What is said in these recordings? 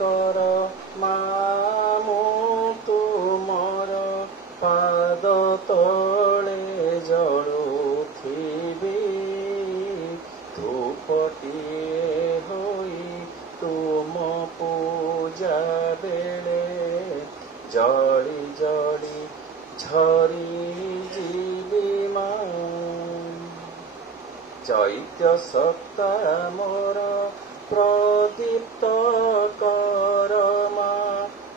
कर मामु तुमर पाद तले जलुथिबी धूपटिए होई तुम पूजा बेले जली जली झरी जीवी मा चैत्य सत्ता मोर प्रदीप्त करमा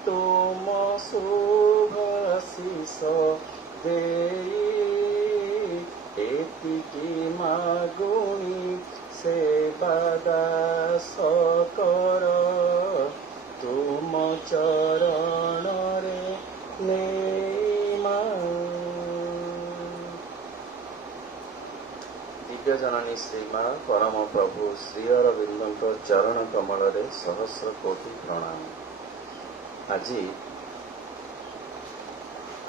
तुम शुभ शिष देई एतिकी मागुणी सेवा दास कर तुम चरण रे नेमा। दिव्य जननी श्रीमा परम प्रभु श्री अरविंद चरण कमल रे सहस्र कोटि प्रणाम। आज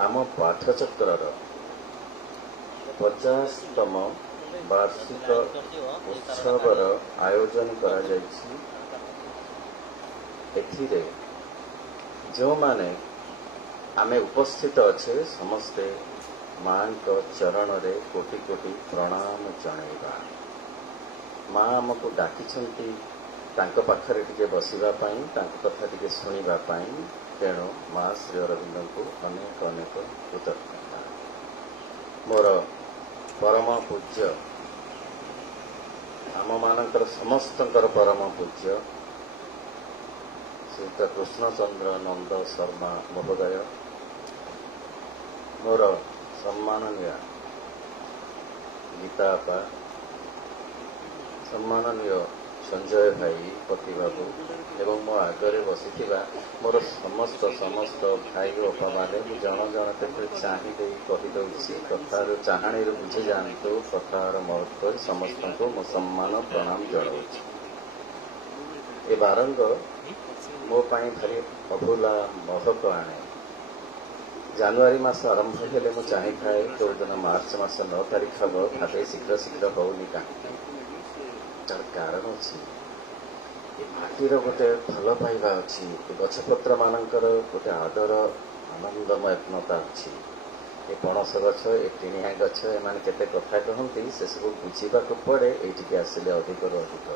आम पाठचक्र 50तम वार्षिक उत्सवर आयोजन करा जायछि। एथिरे जो माने आमे उपस्थित अच्छे समस्ते माँ को चरण रे कोटि कोटि प्रणाम जणैबा। माँ आमको डाकिछंती तांको पाखरे टिके बसिबा पई तांको कथा टिके सुनिबा पई। तेणु माँ श्री अरविंद को अनेक अनेक कृतज्ञता। मोर परम पूज्य आम मानकर समस्तंकर परम पूज्य श्रीयुत कृष्णचंद्र नंद शर्मा महोदय, मोर सम्माननीय गीता आपा, सम्माननीय संजय भाई पति बाबू एवं मो आगरे बसिथिबा मोर समस्त समस्त भाई बापा माने जन जन के चाहि दे कहि दउछि। कथार चाहाणी बुझे जानतु कथार महत्व समस्त को मो सम्मान प्रणाम जणाउछि। ए बारंग मो पाई भारी अभूला महक आणे। जानुआरी मास आरंभ हेले मु चाहे थाए जोदिन मार्च मास 9 तारीख हम भावे शीघ्र शीघ्र होनी कहीं तार कारण अच्छी माटीर गोटे भल पाइबा अच्छी गछपत्र मानकर गोटे आदर आनंदमयता अच्छी। ए पणस गछ ए टिणिया गछ एमाने केते कथा कहती से सब बुझा पड़े ये आसिले अधिक अधिक।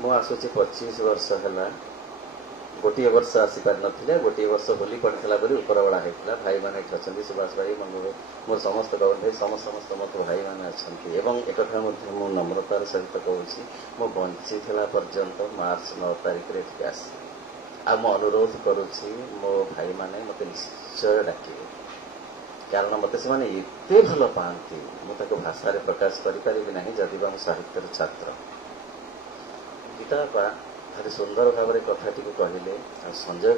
मु आसुची 25 वर्ष है। गोटे वर्ष आसी पार नथिले, गोटे वर्ष होली पड़ता बोली उपरबड़ा होता। भाई मैंने अच्छा सुभाष भाई मोर समस्त गौर भाई समस्त समस्त मत भाई मैंने अच्छा। एक कथा मु नम्रतार सहित कहूँ मो बंची पर्यंत मार्च 9 तारीख रे आसी आ मु अनुरोध करुच्ची मो भाई मैंने मत निश्चय डाकिबे। कारण मत से एते भल पाती मुझे भाषा प्रकाश करें ना जदि मु साहित्यर छात्र। गीता भारी सुंदर भाव में कथाटी को कहले। संजय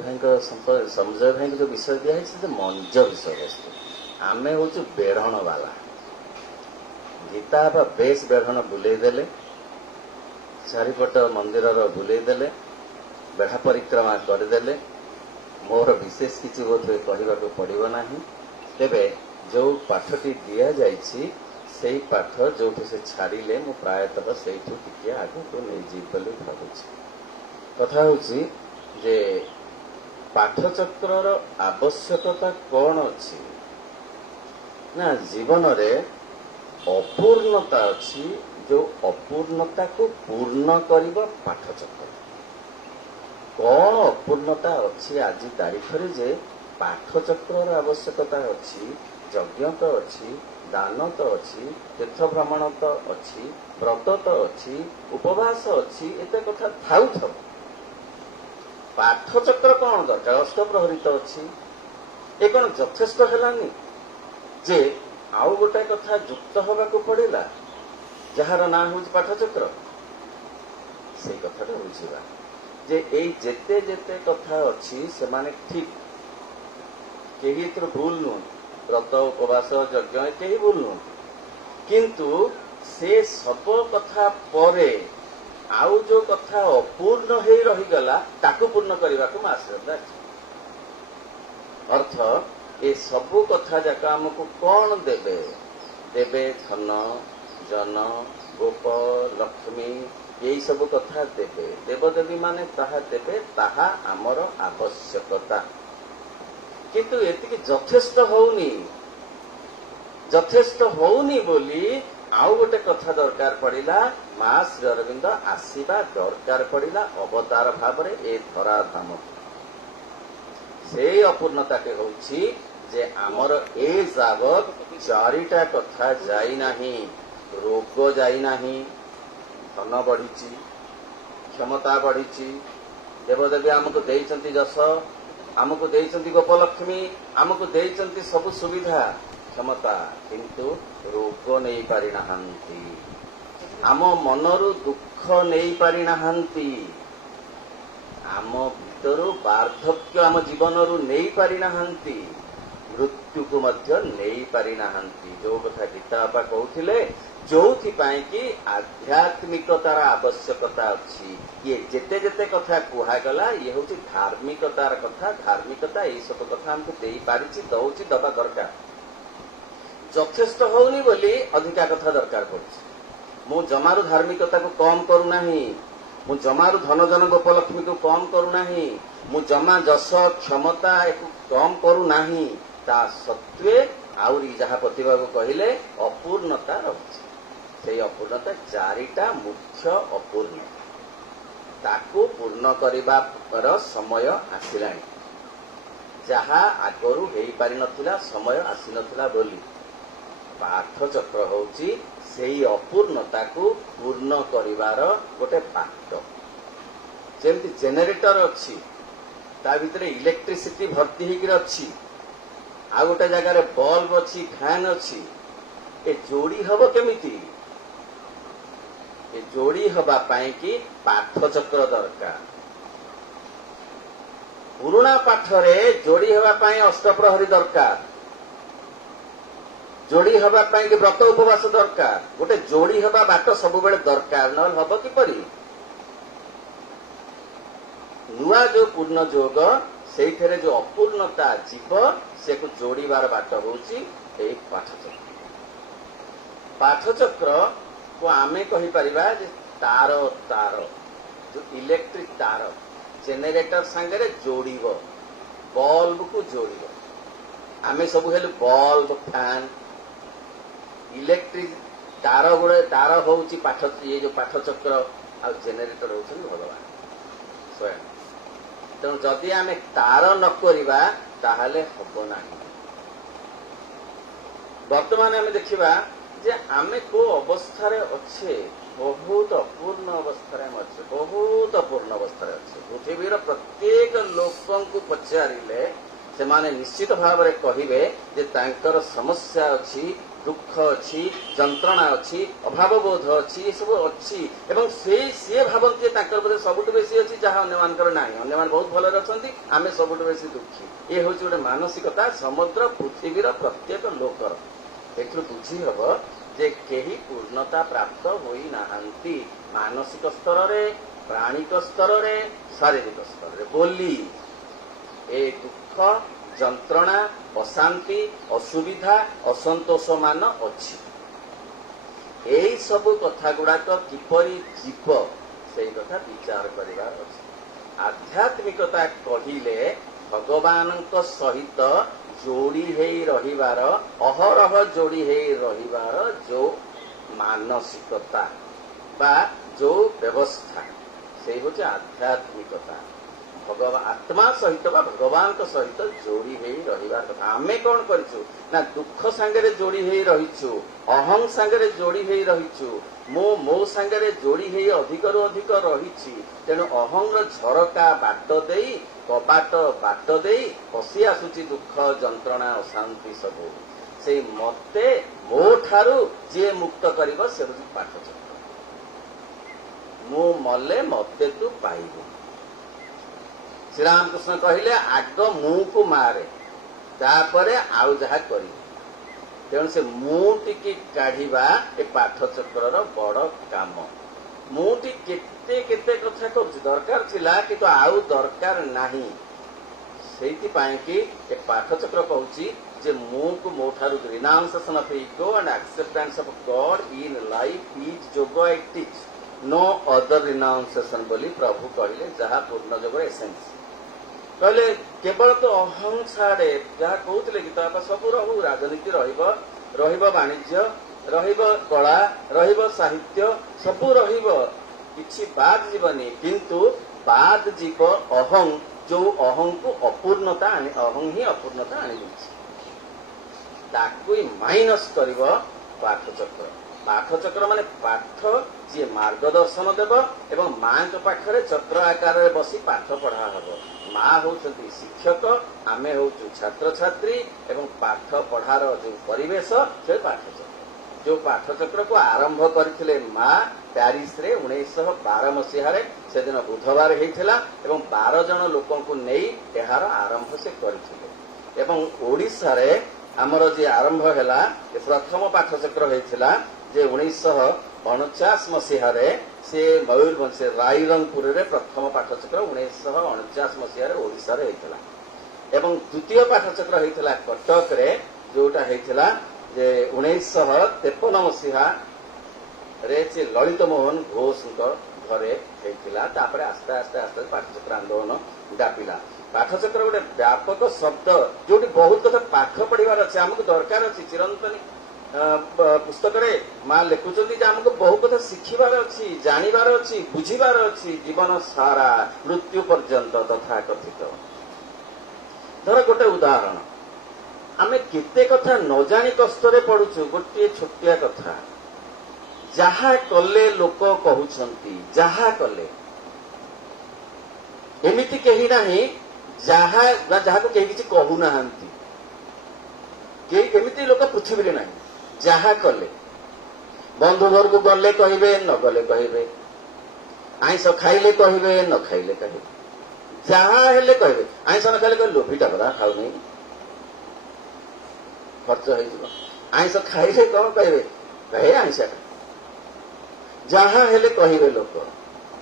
भाई जो विषय दिखाई मंज विषय वस्तु आम हूँ बेढ़ण वाला। गीता बा बेस बेढ़ण बुलेदेले चारिपट मंदिर बुलेदेले बेढ़ा परिक्रमा करदेले। मोर विशेष किसी बोध कहवा पड़ो ना। तेबे जो पाठटी दि जाइछि से पाठ जो से छाड़िले मु प्रायतः से आगे को नहीं जी भावुछि। कथा हूँ जे पाठचक्र आवश्यकता कौन अच्छी ना जीवन रे अपूर्णता अच्छी। जो अपूर्णता को पूर्ण करिबा पाठचक्र। कौन अपूर्णता अच्छी आज तारीख रे जे पाठचक्र आवश्यकता अच्छी। यज्ञ तो अच्छी, दान तो अच्छी, तीर्थ भ्रमण तो अच्छी, व्रत तो अच्छी, उपवास अच्छी, एत कथा थाउ थाउ पाठचक्र कौन दरकार। अष्टप्रहरी तो अच्छी। ये कौन यथेष्ट है जे आउ गोटे कथा युक्त हवा पड़ा जार ना हूँ पाठचक्र। से कथा बुझा जे जेते जेते कथा अच्छी से माने ठीक कहीं भूल नुह। व्रत उपवास यज्ञ कहीं भूल नुह किंतु से सब कथा परे आउ जो कथा अपूर्ण हो रहीगला ताकू पूर्ण करने को आश्रय अर्थ ए सबू कथा जाक आमको कौन देवे देवे धन जन गोप लक्ष्मी यही सब कथा देवे देवदेवी माने ताहा देवे ताहा आमर आवश्यकता किंतु एतिकी यथेष्ट होउनी बोली आउ गोटे कथा दरकार पड़िला मां श्री अरविंद आसीबा दरकार पड़िला अवतार भाव ए धराधाम से अपूर्णता के होउछि जे आमर ए जावत चारिटा कथा जाई नाही रोग जाई नाही धन बढ़ी क्षमता बढ़ी देवदेवी आमको देइचंती जस आमको देइचंती गोपलक्ष्मी आमको देइचंती सब सुविधा क्षमता किंतु रोग नहीं पारि नाहंती आम मनरु दुख नहीं पारि नाहंती आम भीतरु वार्धक्य आम जीवनरु नहीं पारि नाहंती मृत्यु को मध्य नहीं पारि नाहंती जो कथा गीता बापा कहउथिले जोथि पाए कि आध्यात्मिकतार आवश्यकता अछि ये जेते जेते कथा कुहा गला ये होछि धार्मिकतार कथा धार्मिकता ए सब कथा हमको देई पारिछि दउछि दबा दरकार यथेष्ट होउनी बोली अधिका कथा दरकार पड़छि मु जमारु धार्मिकता को कम करू नाही मु जमारु धन जन गोपलक्ष्मी को कम करू नाही मु जमा जस क्षमता को कम करू नाही ता सत्वे आउरी जहा प्रतिभा को कहिले अपूर्णता रहुछि से अपूर्णता चारिटा मुख्य अपूर्ण ताको पूर्ण करिबार समय आसिलाଣି जहा आगरू हेई पारि नथिला समय आसी नथिला बोली पाठचक्र होउछि सेही अपूर्णता को पूर्ण करिवार गोटे बाट जेमति जेनेरेटर अछि ता भितरे इलेक्ट्रिसिटी भर्ती हेकिर अछि आ गोटे जगार बल्ब अछि फैन अछि ए जोड़ी हबो केमिति ए जोड़ी हबा पाए कि पाठचक्र दरकार पुराणा पाठरे जोड़ी हबा पाए अष्टप्रहरी दरकार जोड़ी हबा पाए कि व्रत उपवास दरकार गोटे जोड़ी हबा बाट सब बेले दरकार न हबो किपरि नुआ जो पूर्ण जोग सेइथरे जो अपूर्णता जीव से को जोड़ीबार बाट होउछि एई पाठचक्र को आमे कहि परिबा जे तार तार जो इलेक्ट्रिक तार जेनेरेटर संगे जोड़ीबो बल्ब को जोड़ीबो आमे सब हेलु बल्ब फैन इलेक्ट्रिक तार गुड़े तार होउछि पाठ ये जो पाठचक्र आ जेनेरेटर होउछि भगवान स्वयं तेणु जदि आमे तार न करिबा ताहले हबो नाही वर्तमान आमे देखिबा जे आमे को अवस्था रे अच्छे बहुत अपूर्ण अवस्था रे अच्छे बहुत अपूर्ण अवस्था रे अच्छे पृथ्वीर प्रत्येक लोकन को पचारिले से माने निश्चित भाव रे कहिबे जे तांकर समस्या अछि दुख अच्छी जंत्रणा अच्छी अभाव बोध अच्छी सब अच्छी एवं से भावती बोधे सबुठ बेसी अच्छी जहाँ अन्य ना अन्य बहुत भलरे अच्छा आम सबुठ बेसी दुखी ये हूँ गोटे मानसिकता समुद्र पृथ्वीर प्रत्येक लोकर एक बुझी हम जे केही पूर्णता प्राप्त होई नाहंती मानसिक स्तर रे प्राणिक स्तर रे शारीरिक स्तर रे बोली ए दुख जंत्रणा अशांति असुविधा असंतोष मान अच्छी एई सब कथा गुड़ाक किपरि जीव से कथा विचार करिवार अछि आध्यात्मिकता कहिले भगवान सहित जोड़ी हेई रहिबार अहरह जोड़ी हेई रहिबार जो मानसिकता बा जो व्यवस्था से होचे आध्यात्मिकता भगवान आत्मा सहित बा भगवान सहित जोड़ी हेई रहिबार कथा आमे कौन करिछु ना दुख सांगरे जोड़ी हेई रहिछु अहं सांगरे जोड़ी हेई रहिछु मो सांगरे जोड़ी हेई अधिकरु अधिक रहिछि तेणु अहंर झरका बाट देई कबाट बाट देई पसी आसुछि दुख जंत्रणा अशांति सब से मते मो ठारू जे मुक्त करिवो से होछि पाठचक्र मो मले मते तू पाइबो श्री रामकृष्ण कहले आग मु को मारे तापरे आउ जहा करी तेणु से मुटी काढ़ा ए पाठचक्र बड़ काम मुटी केते केते कथा कर दरकार थिला कि आउ दरकार नाही सेति पाए कि ए पाठचक्र कहूची जे मु को मो ठारू renunciation of ego and acceptance of God in life is yoga it is no other renunciation बोली प्रभु कहले जहा पूर्ण जोग एसेंस कहले केवल तो अहं छाड़े जहा कहते गीत बापा सब रहू राजनीति रहिब वाणिज्य रहिब कला रहिब साहित्य सबू रहिब किछि बाद जीवनी किंतु बाद जीव अहं जो अहं को अपूर्णता अहं ही अपूर्णता आनी ताकू माइनस करिब पाठचक्र पाठचक्र माने पाठ जी मार्गदर्शन देव एवं माँ पाखरे चक्र आकार बसी पाठ पढ़ा हब माँ होउछंती शिक्षक आमे होउछु छात्र छात्री एवं पाठ पढ़ार जो परिवेश से पाठचक्र जो पाठचक्र को आरंभ करथिले माँ प्यारिस रे 1912 मसीह से दिन बुधवार होता एवं 12 जन लोक यार आरंभ से करथिले एवं ओडिशा रे आमर जे आरंभ है प्रथम पाठचक्र होता जे 1949 मसीह से मयूरभंज से रायरंगपुर रे प्रथम पाठचक्र 1949 मसीह ओडिशा रे होता एवं द्वितीय पाठचक्र होता कटक रे जोटा होता जे 1953 मसीहा रे से ललित मोहन घोष घरे होता आस्ते आस्ते आस्ते पाठचक्र आंदोलन व्यापिला पाठचक्र गोटे व्यापक शब्द जो बहुत कथा पाठ पढ़ार अच्छे आमको दरकार अच्छी चिरंतनी पुस्तक माँ लिखुंट आमको बहुत कथा शिखबार अच्छी जानवर अच्छी बुझीबार अच्छी जीवन सारा मृत्यु पर्यंत तथा कथित धर गोटे उदाहरण आमे केते कथा न जानी कष्ट पड़ुछु गोटे छोटिया कथा जहा कले लोक कहउछंती जहा कले एमिति कही नाही जहा को कहीं किसी कहू नाहंती एमिति लोक पृथ्वी रे नाही जहा कले बंधु घर को गले कहिबे न गले कहिबे आइंस खाइले कहिबे न खाइले कहिबे जहा हेले कहिबे आइंस न खाइले कहिबे लोभिटा बड़ा खाउ नहीं खर्च हो आइंस खाइले कौन कहे कहे आइंस जहा हेले कहिबे लोक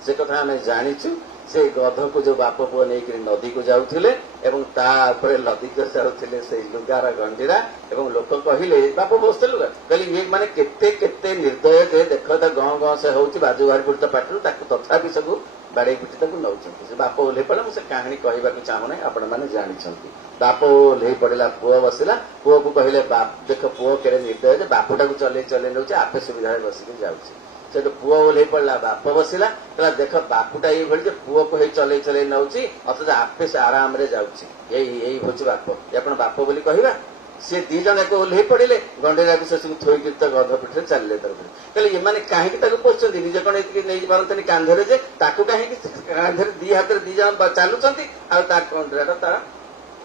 से कथा आम जानीचु से गध को जो बाप पुआ नहीं नदी को जाऊले एवं तापर नदी को जाऊले से लुगार गंडीरा एवं लोक कहले बाप बसते लुगा कहली ये माने केते केते निर्दय जे देख गाँ गाँ से हूँ बाजू बाहरी पड़ता पाटू तथापि सब बाड़े पिटी नौ बाप ओह्लई पड़ा मुझे कहानी कहवाक चाहूना आपण मैंने जानी बाप ओह्लई पड़ा पुओ बसला पुओ को कहले देख पुओ के निर्दय जे बापटा को चले चले नौ आपे सुविधा बसिक जाऊँगी से पुओ ओह्लई पड़ा बाप बसला कहला देख बापुटा ये पुओ को चल चल नौ अथच आपे से आराम से जाऊँगी हूँ बाप ये बाप बोली कहवा सी दी जन एक ओह्लई पड़े गंडेरा को सब थोक गध पिठे चलिए कहले ये कहीं पोषुच्च निजे कौन ये नहीं पारती कांधरे जे कहीं कांधरे दी हाथ दी जन चलुंट आंडेरा तार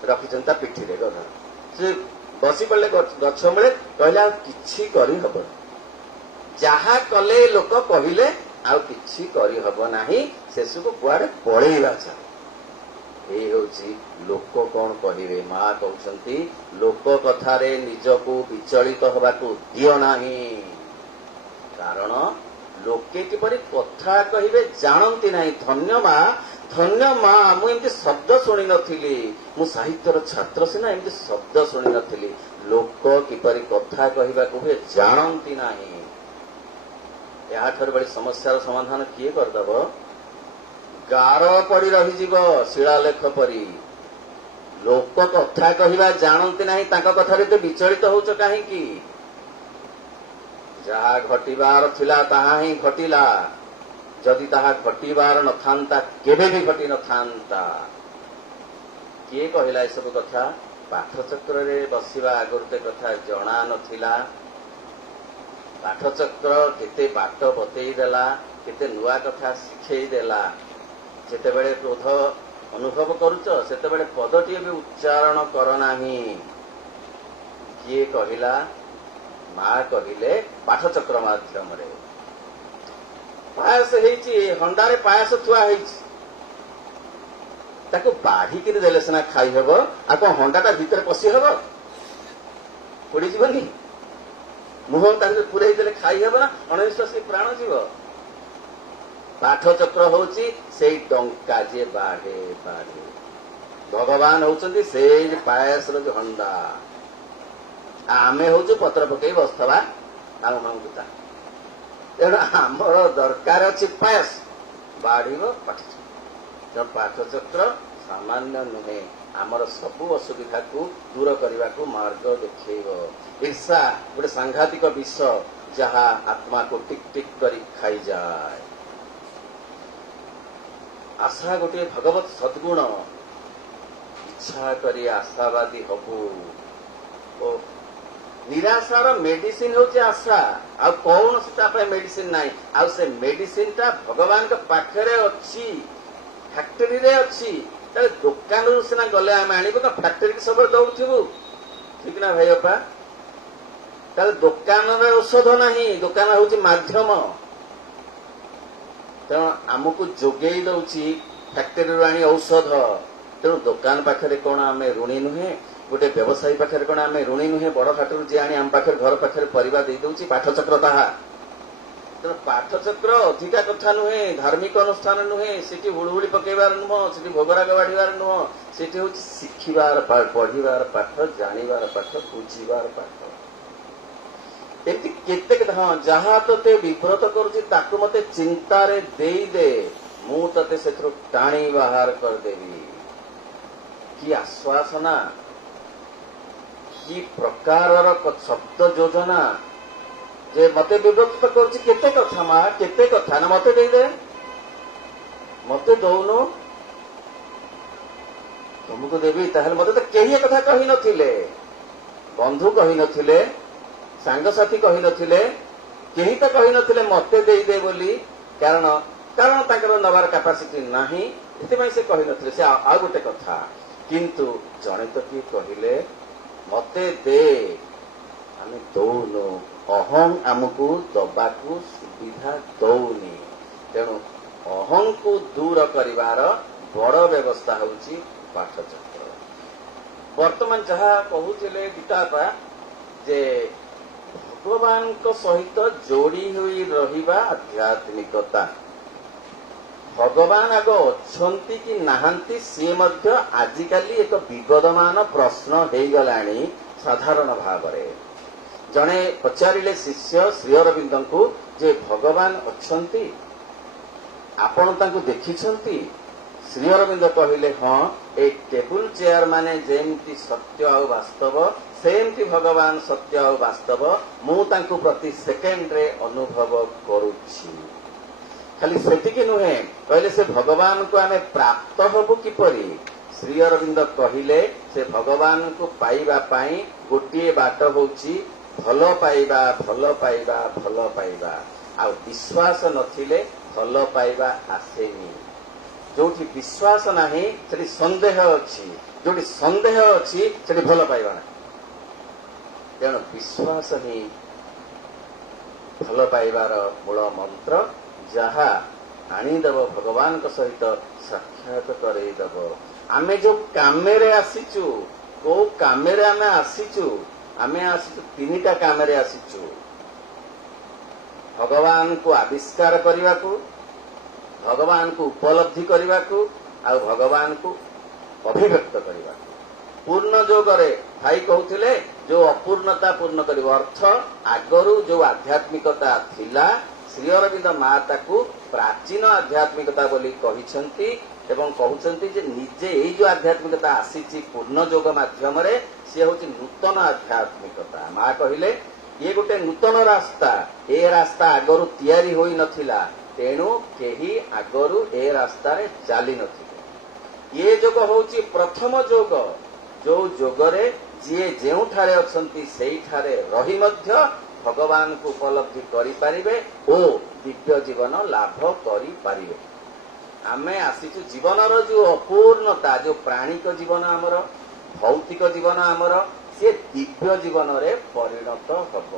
रखी पिठी रे गध से बसी पड़े गछ मूले कहले कि करहब जहा कले लोक कहले आउ कि करहब नाही शेष को कुआड़े पड़ेगा चाहे ये हूँ लोक कौन कहे माँ कहते लोक कथारे निजको विचलित होबाकू दियो नाही कारण लोके किपरि कथा कहिबे जानती नाही धन्य माँ मुझे शब्द शुणी नी मु साहित्यर छात्र सीना एमती शब्द शुणी नी लोक किपरि कथा कहबाकू हुए जानती नाही या बड़ी समस्यार समाधान किए करदब गार पड़ी रही शिलालेख परी लोक कथा कहवा जानती नहीं कथा तो विचलित होच कहीं जहा घटबार थिला ताहा ही घटिला जदि ताहा घटबार नथांता केबे भी घटी नथांता किए कहला ए सब कथा पाठचक्र रे बसिबा आगुरते कथा जणा नथिला पाठचक्र केते बाट बतई देला केते नुआ कथा शिखई देला जेतेबेले क्रोध अनुभव करुच सेतेबेले पदटी भी उच्चारण करना किए कहला माँ कहले पाठचक्र माध्यम पायस हंडारे पायस थुआ बाढ़िक देले सीना खाई हेब आ कौन हंडाटा भितर पशि हेब पड़ी जीवनी मुह पूरे देले खाई हेब ना अनिश्वास प्राण जीव पाठचक्र हूँ से टंका जे बाढ़े बाढ़े भगवान होउछंती से पायस जो हंडा आमे हूँ पत्र पकई बसवा आम तेणु आमर दरकार अच्छी पास बाढ़ पाठचक्र पाठचक्र सामान्य नुहे आमर सबू असुविधा को दूर करने को मार्ग देखेब। ईर्षा गोटे सांघातिक विष जहाँ आत्मा को टिक टिक कर खाई जाए। आशा गोटे भगवत सद्गुण इच्छा करी आशावादी हबू। निराशार मेडिसिन होची आशा आ कौन से मेडिसिन नहीं आ से मेडिसिन टा भगवान के पाखरे अच्छी फैक्ट्री रे अच्छी ताले दुकान रु सिना गले आम आनिबो तो फैक्ट्री के सब दौड़थिबु ठीक ना भाई बापा। ताले दुकान रे औषध नहीं दुकान होची माध्यम तेणु आमको जोगेई दउची फैक्ट्री रु आनी औषध। तेणु दुकान पाखरे कौन आम ऋणी नुहे गोटे व्यवसायी पाखरे कौन आम ऋणी नुहे बड़ हाटू जी आनी आम पाखे घर पाखे परिवा दे दउची पाठचक्र ताहा। तेणु पाठचक्र अधिका कथा नुहे धार्मिक अनुष्ठान नुहे सेठी हुड़हुड़ी पकेबार नुह सेठी भोगराग बाढ़िबार नुह सेठी होची शिखिबार पढ़िबार पाठ जानिबार पाठ बुझिबार पाठ। एमती केते हाँ जहाँ तोते विव्रत करुची ताकू मते चिंतारे देई दे मु तते सेथरु टाणी बाहर कर देवी। कि आश्वासना कि प्रकारर शब्द योजना जे मते विव्रत करुची केते कथा मा केते कथा ना मते देई दे मते दौनु तुमको देवी ताहले मते तो केही कथा कहि नथिले बंधु कहि नथिले सांगसाथी कहि नथिले केही तो कहि नथिले मते देई दे बोली कारण कारण ताकर नबार कैपेसिटी नाही एते से कहि नथिले से आ गोटे कथा। किंतु जणे तो कि कहिले मते दे आमे दौनु अहं आमको दबाकू सुविधा दौनी। तेणु अहं को दूर करिवार बड़ व्यवस्था होची पाठचक्र। वर्तमान जहाँ कहूले गीतापा जे भगवान को सहित जोड़ी हुई रहिबा आध्यात्मिकता। भगवान आग अच्छंती कि नाहांती सी मध्य आजिकाली एक विगदमान प्रश्न हो गलानी साधारण भाव रे। जणे पचारिले शिष्य श्री अरविंद को जे भगवान अच्छंती आपण तांको देखिछंती। श्री अरविंद कहले हाँ ए टेबुल चेयर माने जेमती सत्य आ वास्तव सेमती भगवान सत्य आ वास्तव मु तांको प्रति सेकेंड रे अनुभव करूछि। खाली सेतिकी नुहे कहले से भगवान को आमे प्राप्त हबु किपरि। श्री अरविंद कहले से भगवान को पाइबा पाई गोटिए बाट होछि भल पाइबा भल पाइबा भल पाइबा आ विश्वास नथिले भल पाइबा आसेनी। जोठी विश्वास नाही सेठी संदेह अछि जोठी संदेह अछि सेठी भल पाइबा नाही। तेणु विश्वास ही भल पाइबार मूल मंत्र जहा आनीदेव भगवान के सहित साक्षात करईदेव। आमे जो कामेरे आसीचु को कामेरे आमे आसीचु आमे आसीचु तीनिटा कामेरे आसीचु भगवान को आविष्कार करने को भगवान को उपलब्धि करने को आ भगवान को अभिव्यक्त करने को। पूर्ण जोगरे भाई कहते जो अपूर्णता पूर्ण कर अर्थ आगरू जो आध्यात्मिकता थिला श्री अरविंद माता को प्राचीन आध्यात्मिकता बोली कहिसंती एवं कहउसंती जे निजे एई जो आध्यात्मिकता आसीची पूर्ण जोग माध्यम रे से होची नूतन आध्यात्मिकता। मां कहिले ये गोटे नूतन रास्ता ए रास्ता आगरू तैयारी होई नथिला तेणु केही आगरू ए रास्ता रे चाली नथिले। ये जोग होची प्रथम जोग जो जोगरे जे जेउठारे अछंती सेई ठारे रही मध्य भगवान को उपलब्धि करि पारिबे ओ दिव्य जीवन लाभ करि पारिबे। आमे आसीचु जीवनर जो अपूर्णता जो प्राणिक जीवन आमर भौतिक जीवन आमर से दिव्य जीवन रे परिणत हब।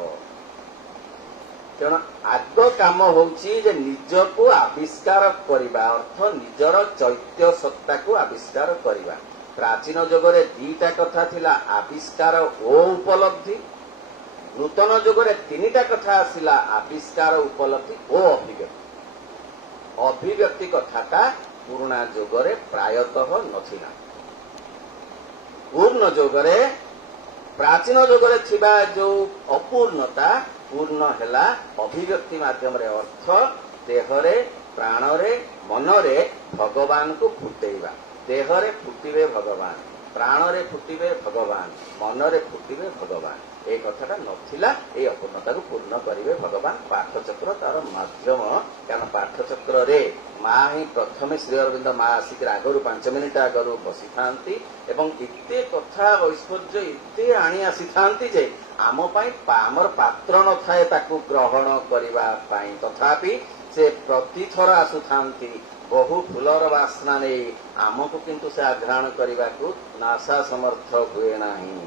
तेणु आग काम होउची जे निज को आविष्कार करिबा अर्थ निजर चैत्य सत्ता को आविष्कार करिबा। प्राचीन जगरे दीटा कथा थिला आविष्कार ओ उपलब्धि। नूतन जगरे तीनिटा कथा आसिला आविष्कार उपलब्धि ओ अभिव्यक्ति। अभिव्यक्ति कथाटा पुराणा जगरे प्रायतः नथिला। पूर्ण जगरे प्राचीन जगरे थिबा जो अपूर्णता पूर्ण हेला अभिव्यक्ति माध्यम अर्थ देहरे प्राणरे मनरे भगवान को फुटेइबा देहरे फुटिबे भगवान प्राणरे फुटिबे भगवान मनरे फुटिबे भगवान ए कथाटा नथिला ए अपूर्णता को पूर्ण करिवे भगवान पाठचक्र तार माध्यम कारण पाठचक्र रे माँ ही प्रथम श्री अरविंद माँ आसिक आगरू 5 मिनिट आगरू बसी थांती एवं इते कथा ऐश्वर्य इते आनी आसी थांती जे आम पई आमर पात्र न थाए ताकू ग्रहण करिबा पई तथापि से प्रतिथर आसु थांती बहु फुलर वासना नहीं आमको किंतु से आघ्राण करने को नासा समर्थ हुए नहीं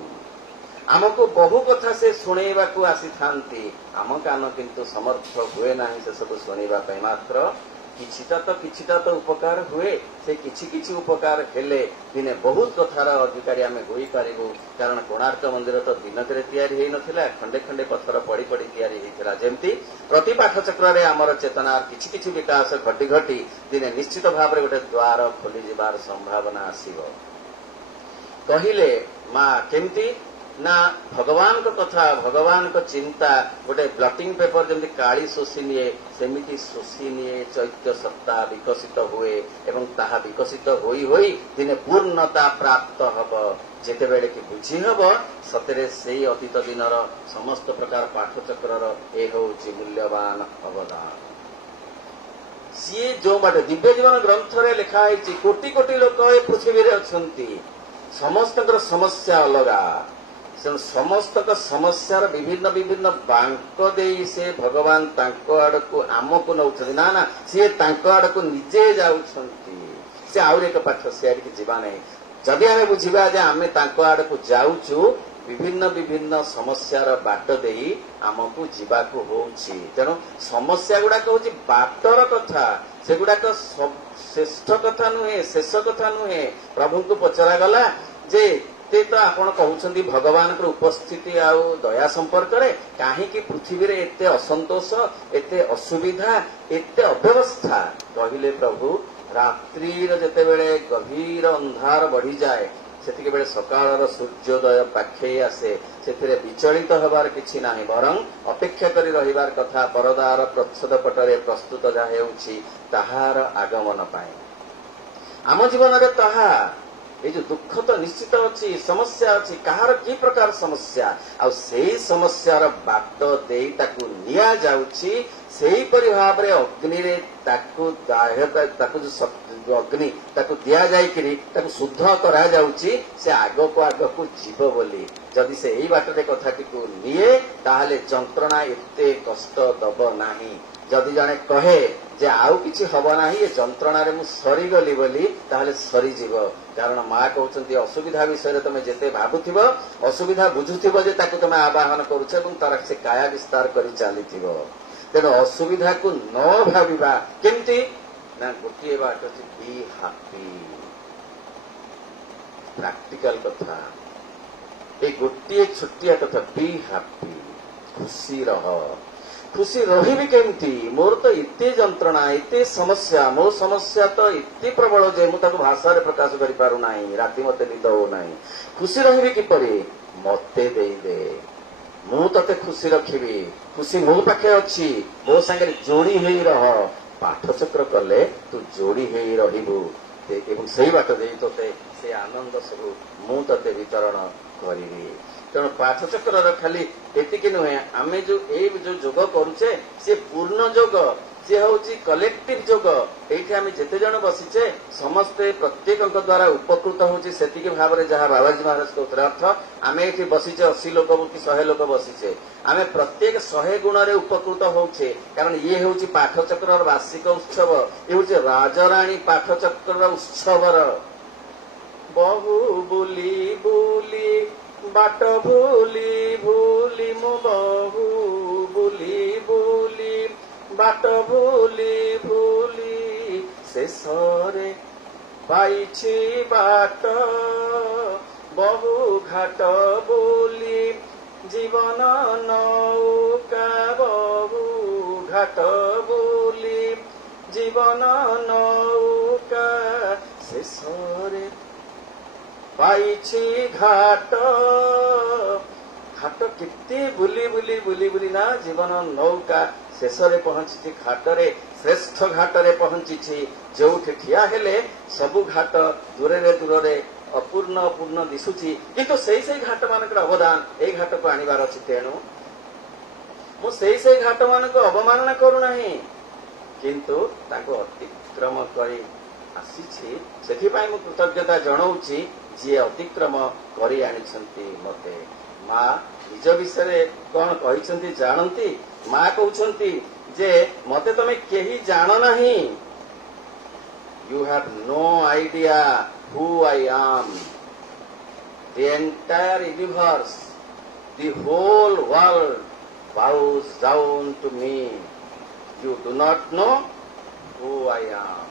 आमको बहु कथा से शुणेबा को आसी थांती आम कान किंतु समर्थ हुए नहीं से सब शुणेबा मात्र किछिटा तो उपकार हुए से किछि उपकार हेले दिने बहुत कथार अधिकारी आम होई पारिबु कारण कोणार्क मंदिर तो दिनक तैयारी हेई नथिला खंडे खंडे पत्थर पड़ी पड़ी तैयारी हेइथिला जेमती प्रति पाठचक्र रे आमर चेतना किछि विकास घटी घटी दिने निश्चित भाव रे गोटे द्वार खोली जिबार संभावना आसीबो कहिले माँ केमती ना भगवान को कथा भगवान को चिंता गोटे ब्लटिंग पेपर जमी काली शोषी निए सेमिति शोषी निए चैत्य सत्ता विकसित हुए एवं ताहा विकसित होई होई दिने पूर्णता प्राप्त हब जेतेबेले कि बुझी हब सतरे सेई अतीत दिनर समस्त प्रकार पाठचक्रर ए होउची मूल्यवान अवदान सीए जो बाटे दिव्य जीवन ग्रंथ रे लिखा है कोटि कोटि लोक ए पृथ्वी रे अछंती समस्त समस्या अलगा समस्त समस्यार विभिन्न विभिन्न बांक दे से भगवान तांको आड़को आमको नौछंती ना ना सी तांको आड़को निजे जाउछंती से आउर एक पाठ से आड़के जीवा नहीं जदि आमे बुझिबा जे आमे तांको आड़को जाउछु विभिन्न विभिन्न समस्यार बाट देई आमको जीवाको होउछि तेनो समस्या गुडा कहउछि बाटर कथा से गुडा को श्रेष्ठ कथा नुहे शेष कथा नुहे प्रभु को पचरा गला जे ते तो आपण कहउछंती भगवान को उपस्थिति आउ दया संपर्क रे काहे कि पृथ्वी रे एते असंतोष एते असुविधा एते अव्यवस्था कहिले प्रभु रात्रि रे जते बेले गभीर अंधार बढ़ी जाए सेतिके बेले सकाळर सूर्योदय पाखे आसे सेथिरे विचलित होबार किछि नाही बरं अपेक्षा करी रहिबार कथा परदार प्रच्छद पटरे प्रस्तुत जा हेउछि ताहार आगमन पाए आम जीवन रे ताहा ये जो दुख तो निश्चित अच्छी समस्या अच्छी कहार की प्रकार समस्या आउ सेही समस्यार बाट देई ताकू निया जाउछि सेही परि भाव रे अग्नि रे ताकू ताकू जो अग्नि ताकू दिया जाई करी ताकू शुद्ध करा जाउछि से आगो को जीव बोली जदि से एही बाट रे कथाटी को निये ताहाले जंत्रणा एते कष्ट दब नाही जदि जने कहे जे आउ किछि हबो नाही ए जंत्रणा रे मु सरी गली बोली ताहाले सरी जीव कारण माँ कहउछंती असुविधा विषय रे तमे जेते भाबुथिबो असुविधा बुझुथिबो जे ताकू तमे आवाहन करूछ एवं तार से काया विस्तार करी चालिथिबो तेनो असुविधा को न भाबिबा केमती ना गोटिए बाट अछि बी हैप्पी प्रैक्टिकल कथा ए गोटिए छुट्टिया कथा बी हैप्पी खुशी रह खुशी रही केमती मोर तो इते जंत्रणा इते समस्या मो समस्या तो इते प्रबल जे मु ताको भाषा रे प्रकाश करि पारु नाही राति मते निद हो नाही खुशी रही किपरि मते देई दे मु तते खुशी रखिबी खुशी मो पाखे अछि मो संगे जोड़ी हेई रह पाठचक्र कले तू जोड़ी हेई रहिबु एवं सही बात देई तते से आनंद सब मु तते वितरण करिबी तेणु पाठचक्र खाली एतिकी नुहे आम जो जोग करुचे से पूर्ण जोग सी हूँ कलेक्टिव जोग ये आम जिते जन बसीचे समस्ते प्रत्येक द्वारा उपकृत होची सेतिकी भाव में जहाँ बाबाजी महाराज कहते अर्थ आम ये बसीचे 80 लोक कि 100 लोक बसीचे आम प्रत्येक 100 गुण रे उपकृत होचे कारण ये हूँ पाठचक्र वार्षिक उत्सव ये हूँ राजराणी पाठचक्र उत्सवर बहु बुली बुली बाट भूली भूली मो बहु बुली बुली बाट भूली भूली शेषरे पाइछि बाट बहु घाट बुली जीवन नौका बहु घाट बुली जीवन नौका शेषरे पाइछि घाट घाट केते बुली बुली बुली बुली ना जीवन नौका शेषरे पहुंची घाटरे श्रेष्ठ घाटरे पहुंची जो ठिया हेले सबु घाट दूरे दूरे अपूर्ण अपूर्ण दिशुची किंतु से घाट मानक अवदान ए घाट को आनिबार अछि तेणु मु से घाट मानक अवमानना करू नाही किंतु ताको अतिक्रम करी आसीछि सेथिपाई मु कृतज्ञता जणाउछि जे अतिक्रम करी आनिछंती मते माँ निज विषय कौन कही जानती माँ कहते जे मते तमे केही जान नहीं you have no idea who I am the entire universe the whole world bows down to me you do not know who I am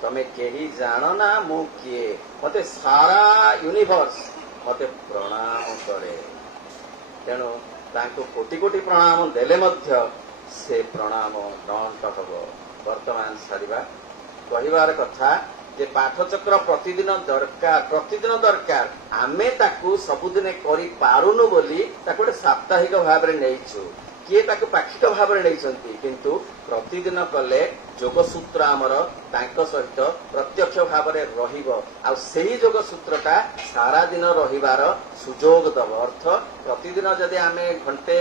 तमे केही जान ना मु किए मते सारा यूनिवर्स मते प्रणाम करे तेणु तांको कोटि कोटि प्रणाम देले मध्य से प्रणाम नंट हब वर्तमान सारिबा कहिबार कथा जे पाठचक्र प्रतिदिन दरकार आमे ताकू सबुदिने करि पारुनु बोली ताको गोटे साप्ताहिक भाव में नहींचु किए ताकू पाक्षिक भाव में नहीं किंतु प्रतिदिन कले जोगसूत्र आमर तांको सहित प्रत्यक्ष भाव में रहिबो आ सेही जोगसूत्रटा सारा दिन रहिबार सुजोग दब अर्थ प्रतिदिन जदि आमे घंटे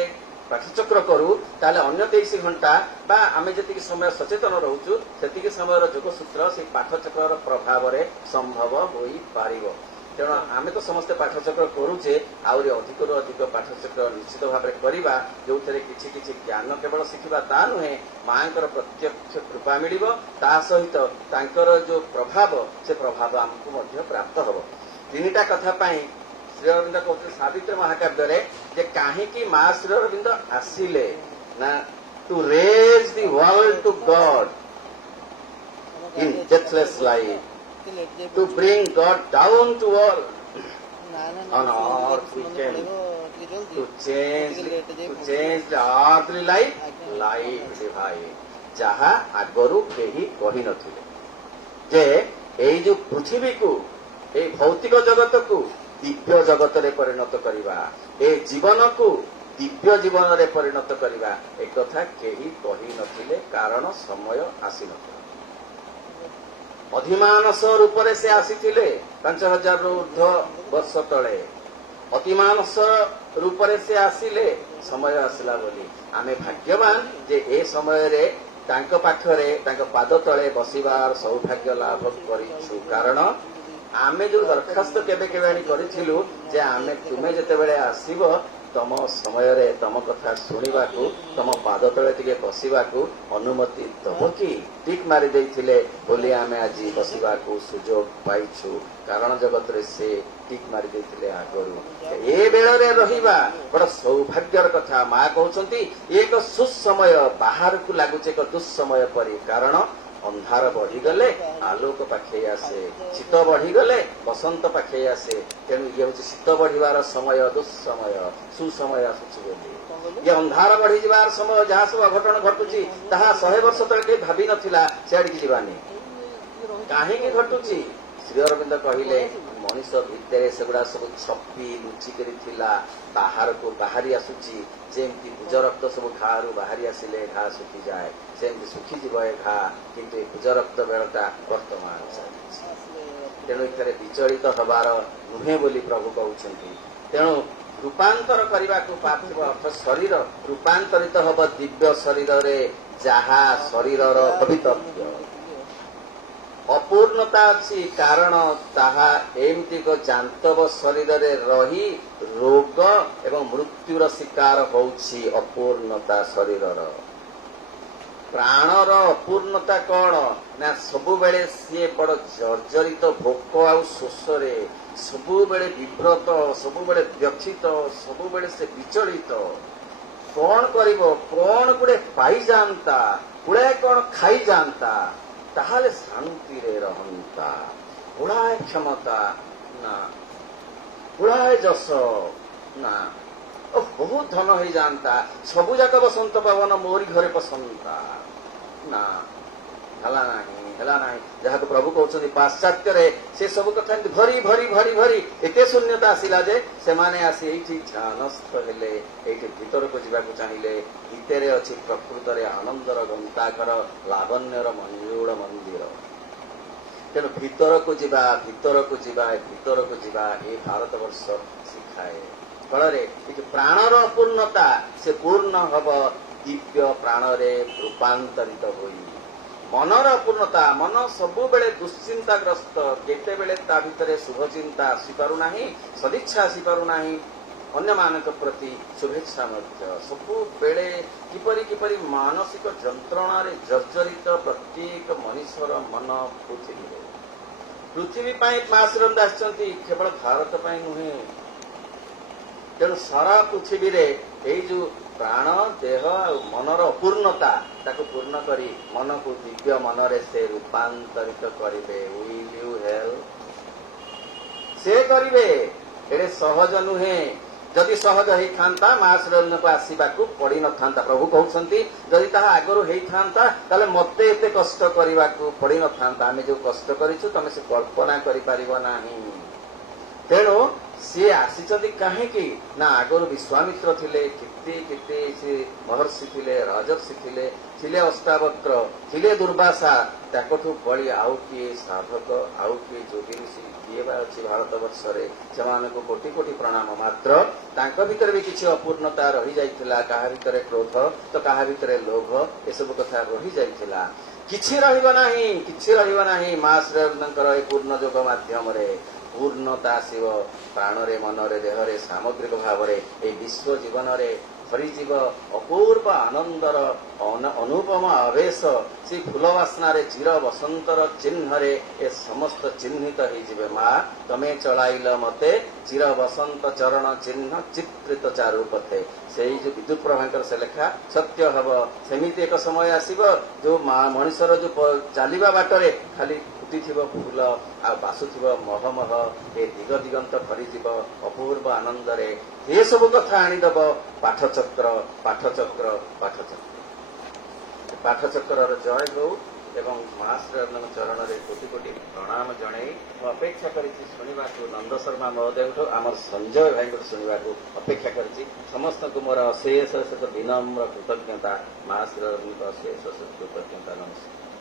पाठचक्र करू ताले अन्य 23 घंटा बा आमे जति समय सचेतन रहउछु सेति समय जोगसूत्र से पाठचक्र प्रभाव में संभव होई पारिबो तेणु आमे तो समस्ते पाठचक्र करूचे आउरी अधिकरू अधिक पाठचक्र निश्चित भाव में करवा जो किछि किछि ज्ञान केवल शिखिबा ता नुहे मांकर प्रत्यक्ष कृपा मिलिबो ता सहित तांकर जो प्रभाव से प्रभाव हमकु मध्य प्राप्त हबो तीनिटा कथा पाई श्री अरविंद कहते सावित्री महाकाव्य जे कहीं माँ श्री अरविंद आसिले ना to raise the world to God in deathless life to bring God down to earth on earth we can to change the earthly life divine जहा आगरू केही कहि नथिले जे एई जो पृथ्वी को ए भौतिक जगत को दिव्य जगत रे परिणत करिबा ए जीवन को दिव्य जीवन रे परिणत करिबा एक कथा केही कहि नथिले कारण समय आसी नथिला अधिमानस रूप रे से आसीथिले 5000 रु ऊर्ध्व वर्ष तळे अतिमानस रूप रे से आसिले समय आसिला बोली आमे भाग्यवान जे ए समय रे तांको पाखरे तांको पाद तळे बसिबार सौभाग्य लाभ करिछु कारण आमे जो दरखास्त केबे केबे आनी करिथिलु जे आमे तुमे जते बेले आसीबो तम समय रे तम कथा सुनिबा को तम पाद तळे तिके बसिबा को अनुमति दबो की टिक मारी देथिले बोली आमे आज बसिबा को सुजोग पाइछु कारण जगत रे से टिक मारी देथिले आगरु ए बेले रे रहिबा बड़ सौभाग्यर कथा मा कहउचंती एक सुसमय बाहर को लागुचे एक दुस्समय परी कारण अंधार बढ़ीगले आलोक पाखे आसे शीत बढ़ीगले बसंत पाखे आसे तेणु ये हूँ शीत बढ़िबार समय दुस्समय सुसमय आसुची बोली ये अंधार बढ़ी जबार समय जहाँ सब अघटन घटुची ताहा 100 वर्ष तले के भाबी नथिला सेआडी जीवानी काहेकि घटुची श्री अरविंद कहिले मनीष भितर सेगुड़ा सब छपी लुचिक बाहर को बाहरी आसुची जेमती भुज रक्त सब घारू बाहरी आसिले घा सुखी जाए सेमती सुखी जीव ए घा किंतु भुज रक्त बेलटा वर्तमान चली तेणु एथरे विचलित हबार नुहे बोली प्रभु कहउछंती तेणु रूपांतर करने को पार्थिव अर्थ शरीर रूपांतरित हब दिव्य शरीर रे जहा शरीर भवितव्य अपूर्णता अच्छी कारण ताहा एमती को जानतव शरीर रे रही रोग एवं मृत्युर शिकार होउछि अपूर्णता शरीर प्राणर अपूर्णता कौन ना सबु बेले सी बड़ जर्जरित भोक आ शोषरे सबु बेले विव्रत सबु बेले व्यथित सबु बेले से विचलित कौन करिवो कौन गुड़े पाई जानता गुड़ाए कौन खाई जानता ताहले शांति रे रहंता गुड़ाए क्षमता ना गुड़ाए जस ना बहुत धन हो जानता सबु जाक बसंत पवन मोरी घरे पसंता ना भला नहीं ହେଲା ନାହିଁ। ଯାହାକୁ ପ୍ରଭୁ କହୁଛନ୍ତି ପାଶ୍ଚାତ୍ୟରେ ସେ ସବୁ କଥା ଏମିତି ଭରି ଭରି ଭରି ଭରି ଏତେ ଶୂନ୍ୟତା ଆସିଲା ଯେ ସେମାନେ ଆସି ଏଇଠି ଧ୍ୟାନସ୍ଥ ହେଲେ, ଏଇଠି ଭିତରକୁ ଯିବାକୁ ଚାହିଁଲେ। ଭିତରେ ଅଛି ପ୍ରକୃତରେ ଆନନ୍ଦର ଗନ୍ତାଘର, ଲାବଣ୍ୟର ମଞ୍ଜୁଳ ମନ୍ଦିର। ତେଣୁ ଭିତରକୁ ଯିବା, ଭିତରକୁ ଯିବା, ଭିତରକୁ ଯିବା ଏ ଭାରତବର୍ଷ ଶିଖାଏ। ଫଳରେ ଏ ଯୋଉ ପ୍ରାଣର ଅପୂର୍ଣ୍ଣତା ସେ ପୂର୍ଣ୍ଣ ହବ ଦିବ୍ୟ ପ୍ରାଣରେ ରୂପାନ୍ତରିତ ହୋଇ। ମନର ଅପୂର୍ଣ୍ଣତା, ମନ ସବୁବେଳେ ଦୁଶ୍ଚିନ୍ତାଗ୍ରସ୍ତ, କେତେବେଳେ ତା ଭିତରେ ଶୁଭଚିନ୍ତା ଆସିପାରୁନାହିଁ, ସଦିଚ୍ଛା ଆସିପାରୁନାହିଁ, ଅନ୍ୟମାନଙ୍କ ପ୍ରତି ଶୁଭେଚ୍ଛା ମଧ୍ୟ। ସବୁବେଳେ କିପରି କିପରି ମାନସିକ ଯନ୍ତ୍ରଣାରେ ଜର୍ଜରିତ ପ୍ରତ୍ୟେକ ମଣିଷର ମନ ପୃଥିବୀରେ। ପୃଥିବୀ ପାଇଁ ମା ଶ୍ରୀରନ୍ଦ ଆସିଛନ୍ତି, କେବଳ ଭାରତ ପାଇଁ ନୁହେଁ। ତେଣୁ ସାରା ପୃଥିବୀରେ ଏଇ ଯୋଉ ପ୍ରାଣ, ଦେହ ଆଉ ମନର ଅପୂର୍ଣ୍ଣତା ତାକୁ ପୂର୍ଣ୍ଣ କରି ମନକୁ ଦିବ୍ୟ ମନରେ ସେ ରୂପାନ୍ତରିତ କରିବେ। Will you help? ସେ କରିବେ। ଏଡେ ସହଜ ନୁହେଁ। ଯଦି ସହଜ ହେଇଥାନ୍ତା ମା ଶ୍ରୀରନ୍ଧକୁ ଆସିବାକୁ ପଡିନଥାନ୍ତା। ପ୍ରଭୁ କହୁଛନ୍ତି ଯଦି ତାହା ଆଗରୁ ହେଇଥାନ୍ତା ତାହେଲେ ମତେ ଏତେ କଷ୍ଟ କରିବାକୁ ପଡିନଥାନ୍ତା। ଆମେ ଯୋଉ କଷ୍ଟ କରିଛୁ ତମେ ସେ କଳ୍ପନା କରିପାରିବ ନାହିଁ। ତେଣୁ ସିଏ ଆସିଛନ୍ତି କାହିଁକି ନା ଆଗରୁ ବିଶ୍ୱାମିତ୍ର ଥିଲେ, କେତେ କେତେ ସେ ମହର୍ଷି ଥିଲେ, ରାଜର୍ଷି ଥିଲେ, ଥିଲେ ଅଷ୍ଟାବକ୍ର, ଥିଲେ ଦୁର୍ବାସା। ତାଙ୍କଠୁ ବଳି ଆଉ କିଏ ସାଧକ, ଆଉ କିଏ ଯୋଗୀ ଋଷି କିଏ ବା ଅଛି ଭାରତବର୍ଷରେ? ସେମାନଙ୍କୁ କୋଟି କୋଟି ପ୍ରଣାମ। ମାତ୍ର ତାଙ୍କ ଭିତରେ ବି କିଛି ଅପୂର୍ଣ୍ଣତା ରହିଯାଇଥିଲା। କାହା ଭିତରେ କ୍ରୋଧ ତ କାହା ଭିତରେ ଲୋଭ, ଏସବୁ କଥା ରହିଯାଇଥିଲା। କିଛି ରହିବ ନାହିଁ, କିଛି ରହିବ ନାହିଁ। ମା ଶ୍ରୀରନ୍ଧଙ୍କର ଏ ପୂର୍ଣ୍ଣ ଯୋଗ ମାଧ୍ୟମରେ ପୂର୍ଣ୍ଣତା ଆସିବ ପ୍ରାଣରେ, ମନରେ, ଦେହରେ, ସାମଗ୍ରିକ ଭାବରେ। এই ବିଶ୍ୱ ଜୀବନରେ ଭରିଯିବ ଅପୂର୍ବ ଆନନ୍ଦର ଅନୁପମ ଆବେଶ। ସେ ଫୁଲ ବାସ୍ନାରେ ଚିର ବସନ୍ତର ଚିହ୍ନରେ ଏ ସମସ୍ତ ଚିହ୍ନିତ ହେଇଯିବେ। ମା ତମେ ଚଳାଇଲ ମତେ ଚିର ବସନ୍ତ ଚରଣ ଚିହ୍ନ ଚିତ୍ରିତ ଚାରୁ ପଥେ। ସେଇ ଯୋଉ ବିଦ୍ୟୁତ ପ୍ରଭାଙ୍କର ସେ ଲେଖା ସତ୍ୟ ହବ। ସେମିତି ଏକ ସମୟ ଆସିବ ଯୋଉ ମଣିଷର ଯୋଉ ଚାଲିବା ବାଟରେ ଖାଲି ଫୁଟିଥିବ ଫୁଲ ଆଉ ବାସୁଥିବ ମହମହ, ଏ ଦିଗ ଦିଗନ୍ତ ଭରିଯିବ ଅପୂର୍ବ ଆନନ୍ଦରେ। ଏ ସବୁ କଥା ଆଣିଦବ ପାଠଚକ୍ର, ପାଠଚକ୍ର, ପାଠଚକ୍ର। ପାଠଚକ୍ରର ଜୟ ହଉ ଏବଂ ମା ଶ୍ରୀରନ୍ଧଙ୍କ ଚରଣରେ କୋଟି କୋଟି ପ୍ରଣାମ ଜଣାଇ ମୁଁ ଅପେକ୍ଷା କରିଛି ଶୁଣିବାକୁ ନନ୍ଦ ଶର୍ମା ମହୋଦୟଙ୍କଠୁ, ଆମର ସଞ୍ଜୟ ଭାଇଙ୍କଠୁ ଶୁଣିବାକୁ ଅପେକ୍ଷା କରିଛି। ସମସ୍ତଙ୍କୁ ମୋର ଅଶେଷ ଅଶେଷ ବିନମ୍ର କୃତଜ୍ଞତା। ମା ଶ୍ରୀରନ୍ଧଙ୍କ ଅଶେଷ ଅଶେଷ କୃତଜ୍ଞତା। ନମସ୍କାର।